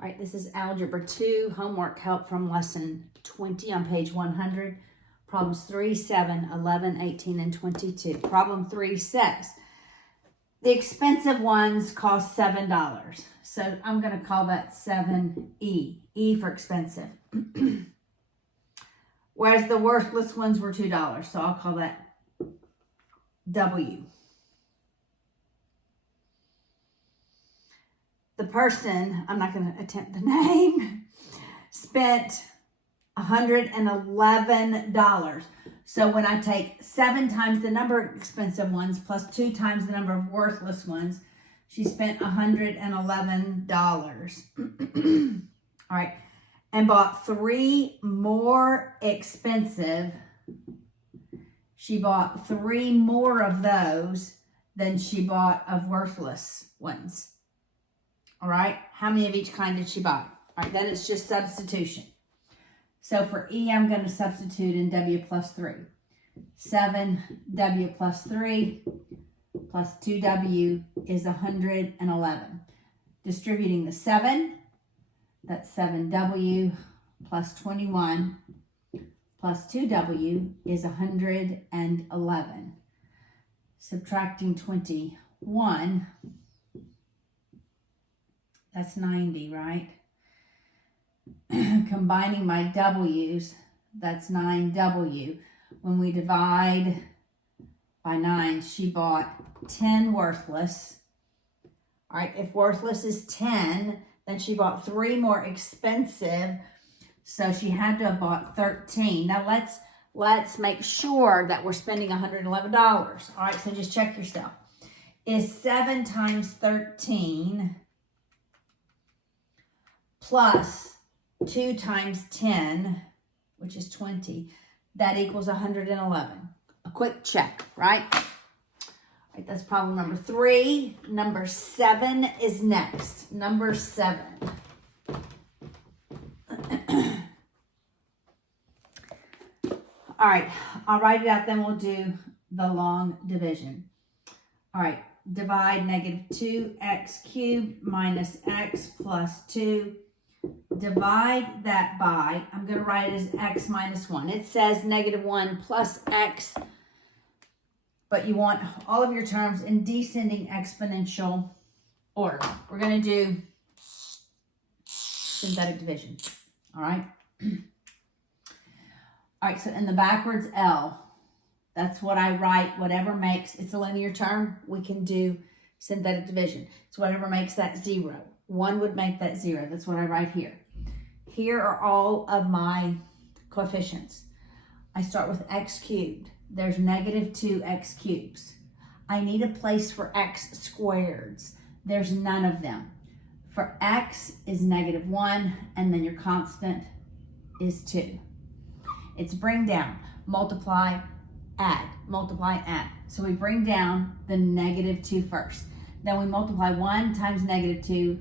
All right, this is Algebra 2, homework help from lesson 20 on page 100. Problems 3, 7, 11, 18, and 22. Problem 3 says, the expensive ones cost $7. So I'm going to call that 7E, E for expensive. Whereas the worthless ones were $2, so I'll call that W. The person, I'm not going to attempt the name, spent $111. So when I take 7 times the number of expensive ones plus 2 times the number of worthless ones, she spent $111. All right. And bought 3 more expensive. She bought 3 more of those than she bought of worthless ones. All right. How many of each kind did she buy? All right. Then it's just substitution. So for E, I'm going to substitute in W plus 3. 7W plus 3 plus 2W is 111. Distributing the 7, that's 7W plus 21 plus 2W is 111. Subtracting 21, that's 90, right? Combining my W's, that's 9W. When we divide by 9, she bought 10 worthless. All right, if worthless is 10, then she bought 3 more expensive. So she had to have bought 13. Now let's make sure that we're spending $111. All right, so just check yourself. Is 7 times 13 plus 2 times 10, which is 20, that equals 111. A quick check, right? All right, that's problem number 3. Number 7 is next. Number 7. All right, I'll write it out, then we'll do the long division. All right, divide negative 2x cubed minus x plus 2. Divide that by, I'm going to write it as x minus 1. It says negative 1 plus x, but you want all of your terms in descending exponential order. We're going to do synthetic division. All right. All right, so in the backwards L, that's what I write. Whatever makes, it's a linear term, we can do synthetic division. So whatever makes that 0. 1 would make that 0. That's what I write here. Here are all of my coefficients. I start with x cubed. There's negative 2x cubes. I need a place for x squareds. There's none of them. For x is negative 1, and then your constant is 2. It's bring down, multiply, add, multiply, add. So we bring down the negative 2 first. Then we multiply 1 times negative 2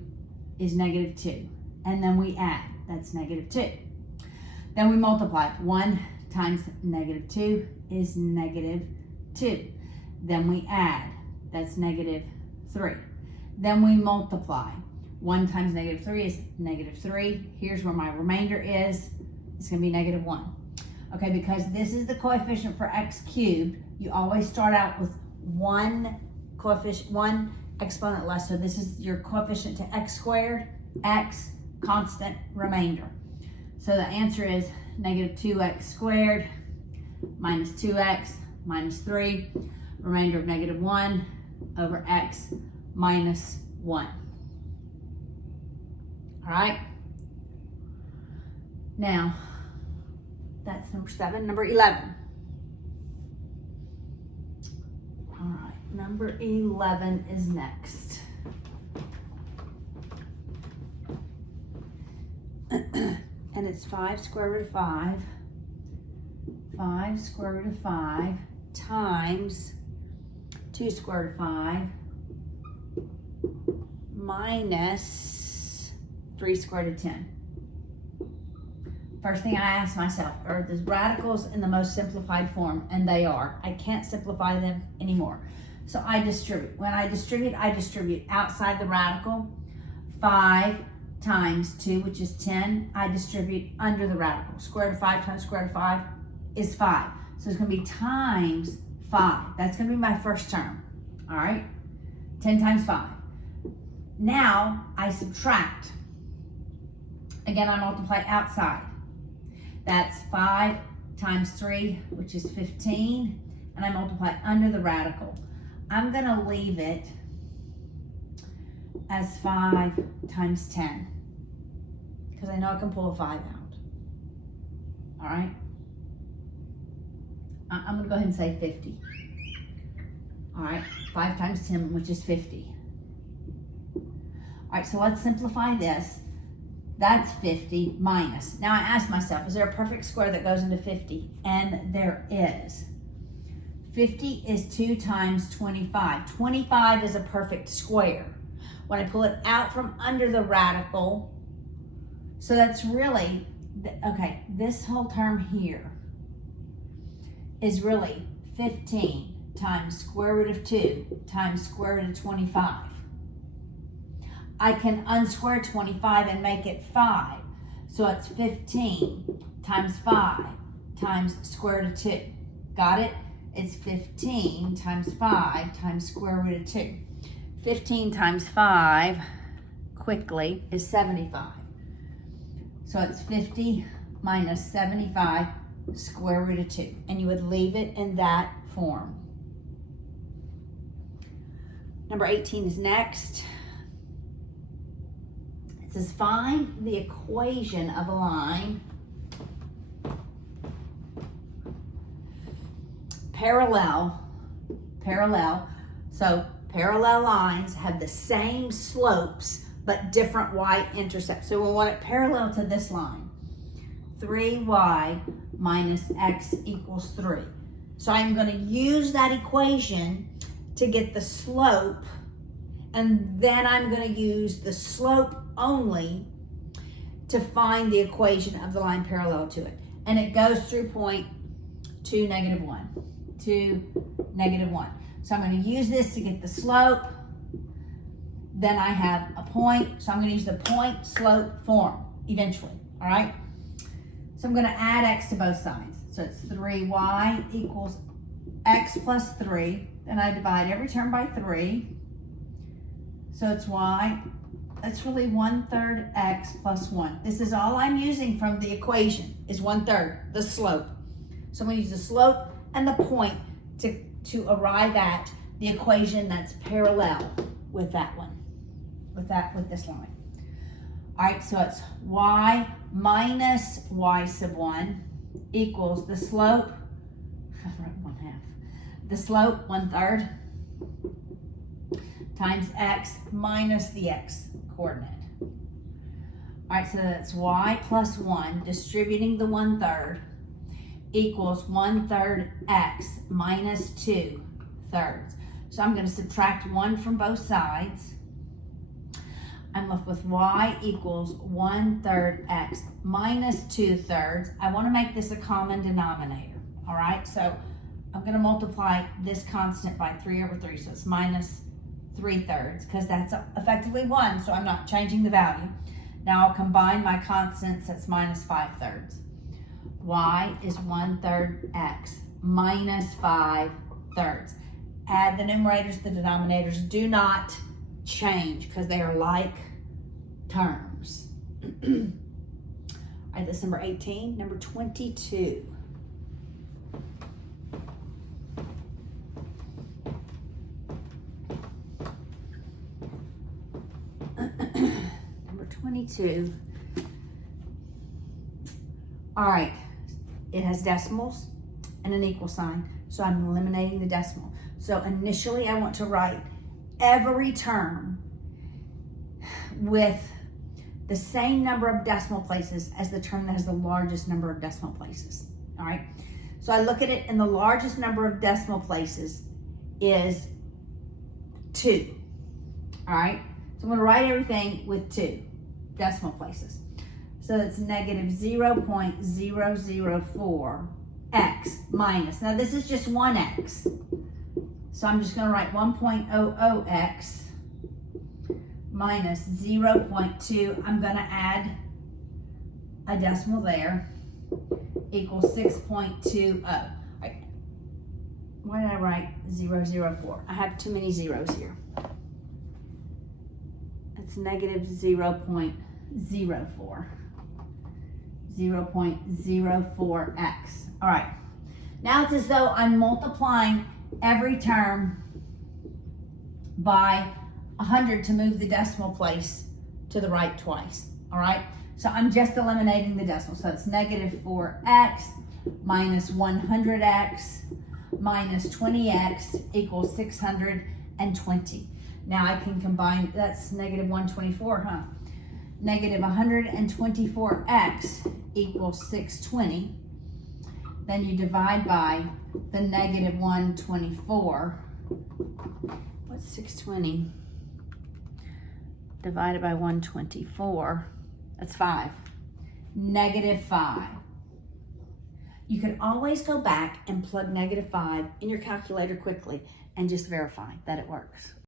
is negative 2. And then we add, that's negative 2. Then we multiply, 1 times negative 2 is negative 2. Then we add, that's negative 3. Then we multiply, 1 times negative 3 is negative 3. Here's where my remainder is. It's going to be negative 1. Okay, because this is the coefficient for x cubed, you always start out with one coefficient, one exponent less. So this is your coefficient to x squared, x, constant, remainder. So the answer is negative 2x squared minus 2x minus 3, remainder of negative 1 over x minus 1. All right. Now, that's number 7. Number 11. All right, number 11 is next. And it's 5 square root of 5. 5 square root of 5 times 2 square root of 5 minus 3 square root of 10. First thing I ask myself, are the radicals in the most simplified form? And they are. I can't simplify them anymore. So I distribute. When I distribute outside the radical. 5 times 2, which is 10, I distribute under the radical. Square root of 5 times square root of 5 is 5. So it's going to be times 5. That's going to be my first term. All right? 10 times 5. Now I subtract. Again, I multiply outside. That's 5 times 3, which is 15. And I multiply under the radical. I'm going to leave it as 5 times 10. Because I know I can pull a 5 out. All right? I'm going to go ahead and say 50. All right? 5 times 10, which is 50. All right, so let's simplify this. That's 50 minus. Now I ask myself, is there a perfect square that goes into 50? And there is. 50 is 2 times 25. 25 is a perfect square. When I pull it out from under the radical, so that's really, okay, this whole term here is really 15 times square root of 2 times square root of 25. I can unsquare 25 and make it 5. So it's 15 times 5 times square root of 2. Got it? It's 15 times 5 times square root of 2. 15 times 5, quickly, is 75. So it's 50 minus 75 square root of 2. And you would leave it in that form. Number 18 is next. It says find the equation of a line parallel. So parallel lines have the same slopes but different y-intercepts. So we want it parallel to this line. 3y minus x equals 3. So I'm going to use that equation to get the slope, and then I'm going to use the slope only to find the equation of the line parallel to it. And it goes through point 2, negative 1. 2, negative 1. So I'm going to use this to get the slope. Then I have a point, so I'm going to use the point slope form eventually. All right? So I'm going to add x to both sides. So it's 3y equals x plus 3. Then I divide every term by 3. So it's y. That's really 1/3 x plus 1. This is all I'm using from the equation is 1/3, the slope. So I'm going to use the slope and the point to arrive at the equation that's parallel with that one, with this line. All right, so it's y minus y sub 1 equals the slope, I wrote 1/2, the slope 1/3 times x minus the x coordinate. All right, so that's y plus 1 distributing the 1/3 equals 1/3 x minus 2/3. So I'm going to subtract 1 from both sides. I'm left with y equals 1/3 x minus 2/3. I want to make this a common denominator. All right, so I'm going to multiply this constant by 3 over 3. So it's minus 3/3 because that's effectively 1. So I'm not changing the value. Now I'll combine my constants. That's minus 5/3. Y is 1/3 x minus 5/3. Add the numerators to the denominators. Do not change because they are like terms. All right, that's number 18. Number 22. Number 22. All right, it has decimals and an equal sign, so I'm eliminating the decimal. So initially I want to write every term with the same number of decimal places as the term that has the largest number of decimal places. All right, so I look at it, and the largest number of decimal places is 2. All right, so I'm going to write everything with 2 decimal places. So it's negative 0.004 x minus. Now this is just 1x. So I'm just going to write 1.00x minus 0.2. I'm going to add a decimal there, equals 6.20. Why did I write 004? I have too many zeros here. It's negative 0.04. 0.04x. All right. Now it's as though I'm multiplying every term by 100 to move the decimal place to the right twice. All right. So I'm just eliminating the decimal. So it's negative 4x minus 100x minus 20x equals 620. Now I can combine, that's negative 124, huh? Negative 124x equals 620. Then you divide by the negative 124. What's 620? Divided by 124. That's 5. Negative 5. You can always go back and plug negative 5 in your calculator quickly and just verify that it works.